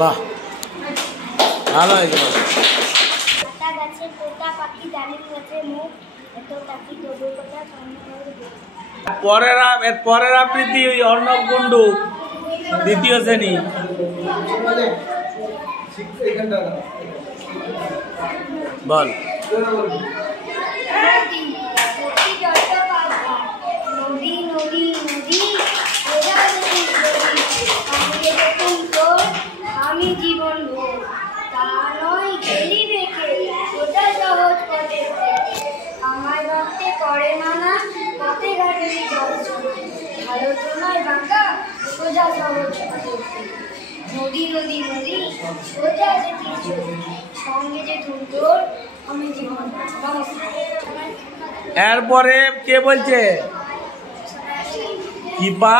বাহ, ভালো হয়েছে। পরের আবৃত্তি অর্ণব কুণ্ডু, দ্বিতীয় শ্রেণী। বল। আমি জীবন তা নয় গেলি রেখে ওটা সহজ পথে আমার ভক্তে করে মানা পথে ঘাটে জল ভালো তো নয় বাঁকা সোজা সহজ পথে নদী নদী নদী সোজা যে কিছু সঙ্গে যে তুন্দর আমি জীবন। এরপরে কে বলছে? কিপা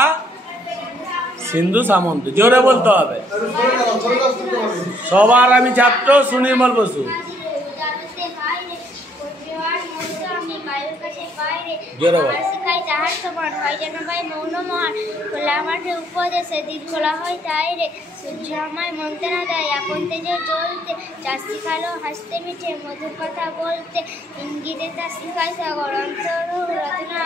সিন্ধু সামন্ত। জোরে বলতে হবে। সবার আমি ছাত্র সুনির্মল বসু। উপদেশে দিন খোলা হয় তাই রে সূর্য আমায় মনতে না দেয় আপন তেজে জ্বলতে যা শিখালো হাসতে মিঠে মধুর কথা বলতে ইঙ্গিতে তা শিখায় সাগর অন্তর রত্না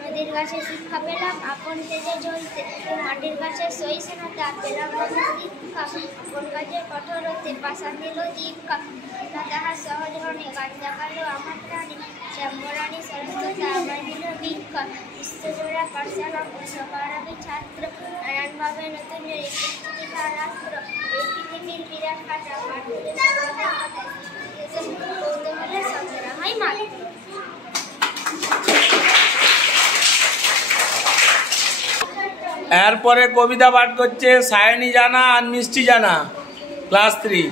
নদীর কাছে শিক্ষা পেলাম আপন তেজে জ্বলতে মাটির কাছে সইছে না তা পেলাম শিক্ষা আপন কাজে কঠোর হতে পাশান দিল দীক্ষা না তাহার সহজ রণে গান দেখালো আমার প্রাণী শ্যামরানী সরস্বতা আমার দিল ভিক্ষা বিশ্বজোড়া পাঠশালা সবার আমি ছাত্র নানানভাবে নতুন রাষ্ট্র এই পৃথিবীর বিরাট কাটা হলে সতেরা হয় মাত্র। এরপরে কবিতা পাঠ করছে সায়নী জানা আর মিষ্টি জানা, ক্লাস 3।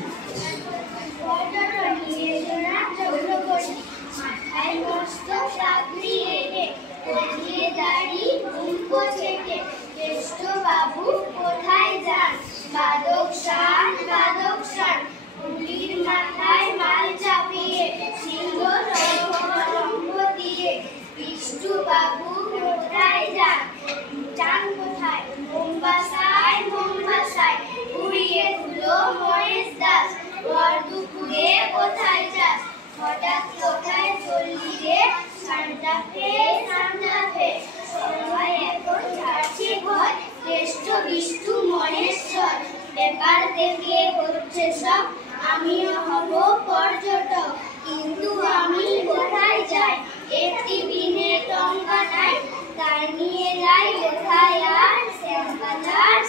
বাবু কোথায় যান বাদক শান পুলির মাথায় মাল চাপিয়ে সিংহ রঙ্গ দিয়ে বিষ্ণু বাবু কোথায় যান কোথায় মোমবাসায় উড়িয়ে ধুলো মহেশ দাস ভর দুপুরে কোথায় যাস হঠাৎ কোথায় চললি রে সান্টা ফে সবাই এখন ছাড়ছি ভয় জ্যেষ্ঠ বিষ্ণু মহেশ্বর ব্যাপার দেখে হচ্ছে সব আমিও হব পর্যটক কিন্তু আমি কোথায় যাই একটি বিনে টঙ্কা নাই তাই নিয়ে যাই কোথায় আর শ্যামবাজার।